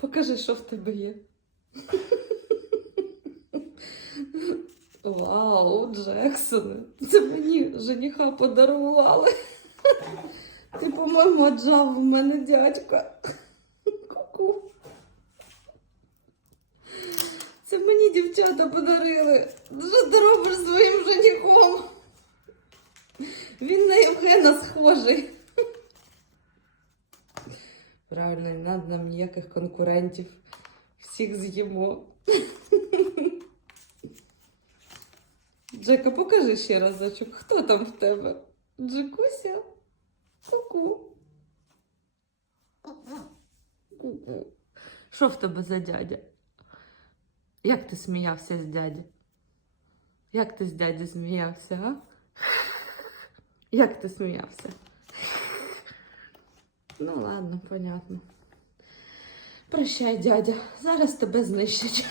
Покажи, що в тебе є. Вау, Джексон. Це мені жениха подарували. Ти, по-моєму, отжав в мене дядька. Ку-ку. Це мені дівчата подарили. Що ти робиш своїм женихом? Він на Євгена схожий. Правильно, не треба нам ніяких конкурентів. Всіх з'їмо. Джека, покажи ще разочок, хто там в тебе? Джекуся? Ку-ку. Ку-ку. Що в тебе за дядя? Як ти сміявся з дяді? Як ти з дяді сміявся, а? Як ти сміявся? Ну ладно, понятно. Прощай, дядя, зараз тебе знищать.